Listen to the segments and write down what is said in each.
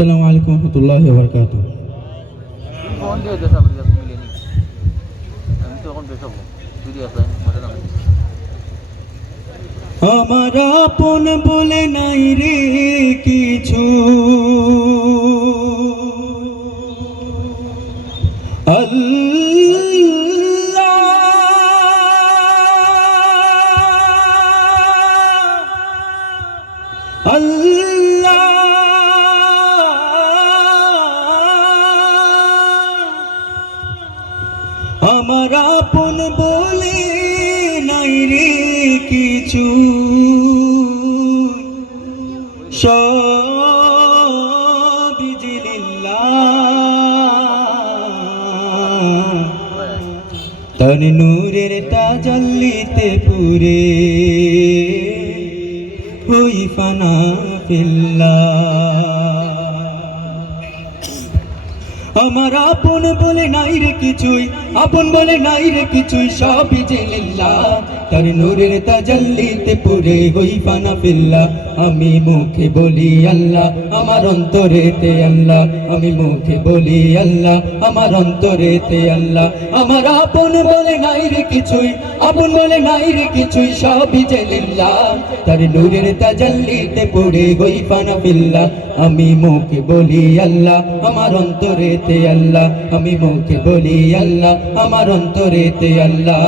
আসসালামু আলাইকুম রহমতুল্লাহি ওয়া বারাকাতুহু। ফোন দিয়ে দে সাবরি যাস মিলেনি আমি তো এখন বেশ হবো যদি আসেন মজা না আমার আপন বলে নাই রে কিছু, আল্লাহ আল্লাহ আমার আপন বলে নাই রে কিছু, সবই যে লিল্লাহ, তার নূরের তাজাল্লিতে পুরে হই ফানা ফিল্লাহ। আমার আপন বলে নাই রে কিছুই, আপন বলে নাই রে কিছুই, সবই যে লিল্লাহ, তার নূরের তাজাল্লিতে পুরে হই ফানা ফিল্লাহ। আমি মুখে বলি আল্লাহ, আমার অন্তরেতে আল্লাহ, আমি মুখে বলি আল্লাহ, আমার অন্তরেতে আল্লাহ। আমার আপন বলে নাই রে কিছুই, আপন বলে নাই রে কিছুই, সবই যে লিল্লাহ, তার নূরের তাজাল্লিতে পুরে হই ফানা ফিল্লাহ। আমি মুখে বলি আল্লাহ, আমার অন্তরেতে আল্লাহ, আমি মুখে বলি আল্লাহ, আমার অন্তরেতে আল্লাহ।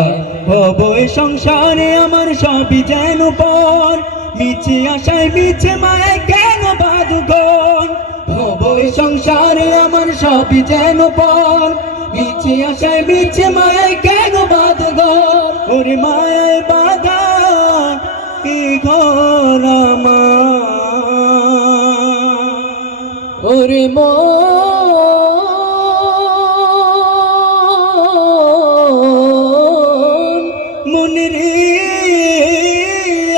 হব এ সংসারে আমার সবই যেন পর, মিছে আশায় মিছে মায়ে কেন বাঁধগণ। হব এ সংসারে আমার সবই যেন পর, মিছে আশায় মিছে মায়ে কেন বাঁধগণ। ওরে মায়ায় বাঁধা এ ঘর আমার, ওরে মনে রে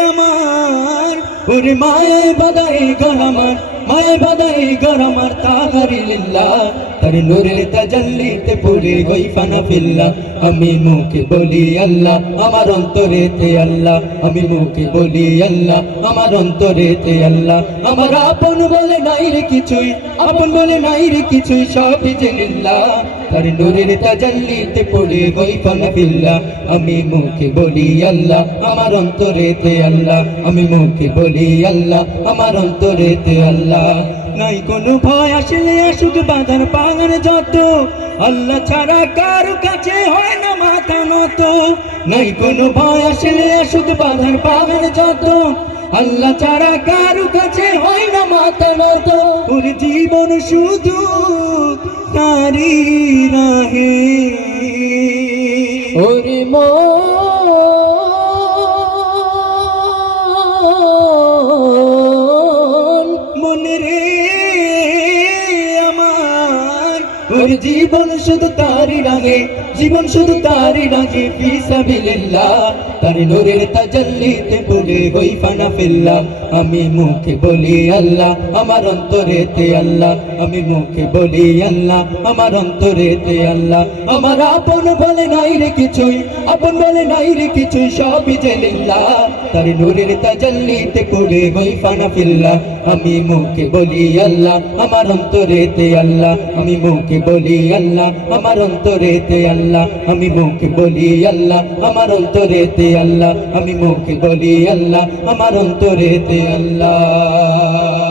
আমার, ওরে মায়ায় বাঁধাই ঘর আমার, মায়ায় বাঁধাই ঘর আমার, তাহারি লিল্লাহ, তার নূরের তাজাল্লিতে পুরে হই ফানা ফিল্লাহ। আমি মুখে বলি আল্লাহ, আমার অন্তরেতে আল্লাহ, আমি মুখে বলি আল্লাহ, আমার অন্তরেতে আল্লাহ। আমার আপন বলে নাই রে কিছুই, আপন বলে নাই রে কিছুই, সবই যে লিল্লাহ, তার নূরের তাজাল্লিতে পুরে হই ফানা ফিল্লাহ। আমি মুখে বলি আল্লাহ, আমার অন্তরেতে আল্লাহ, আমি মুখে বলি আল্লাহ, আমার অন্তরেতে আল্লাহ। নাই কোনো ভয় আসলে আসুক বাঁধার পাগার যত, আল্লাহ ছাড়া কারো কাছে হয় না মাথা নত। নাই কোনো ভয় আসলে আসুক বাঁধার পাগার যত, আল্লাহ ছাড়া কারো কাছে হয় না মাথা নত। ওর জীবন শুধু তারি রাহে, ওরে মনে রে আমার, ওর জীবন শুধু তারি রাগে, জীবন শুধু তারি রাগে, ফি সাবিলিল্লাহ, তার নূরের তাজাল্লিতে পুরে হই ফানা ফিল্লাহ। আমি মুখে বলি আল্লাহ, আমার অন্তরেতে আল্লাহ, আমি মুখে বলি আল্লাহ, আমার অন্তরেতে আল্লাহ। আমার আপন বলে নাই রে কিছুই, আপন বলে নাই রে কিছুই, সবই যে লিল্লাহ, তার নূরের তাজাল্লিতে পুরে হই ফানা ফিল্লাহ। আমি মুখে বলি আল্লাহ, আমার অন্তরেতে আল্লাহ, আমি মুখে বলি আল্লাহ, আমার অন্তরেতে আল্লাহ, আমি মুখে বলি আল্লাহ, আমার অন্তরেতে আল্লাহ, আমি মুখে বলি আল্লাহ, আমার অন্তরেতে আল্লাহ।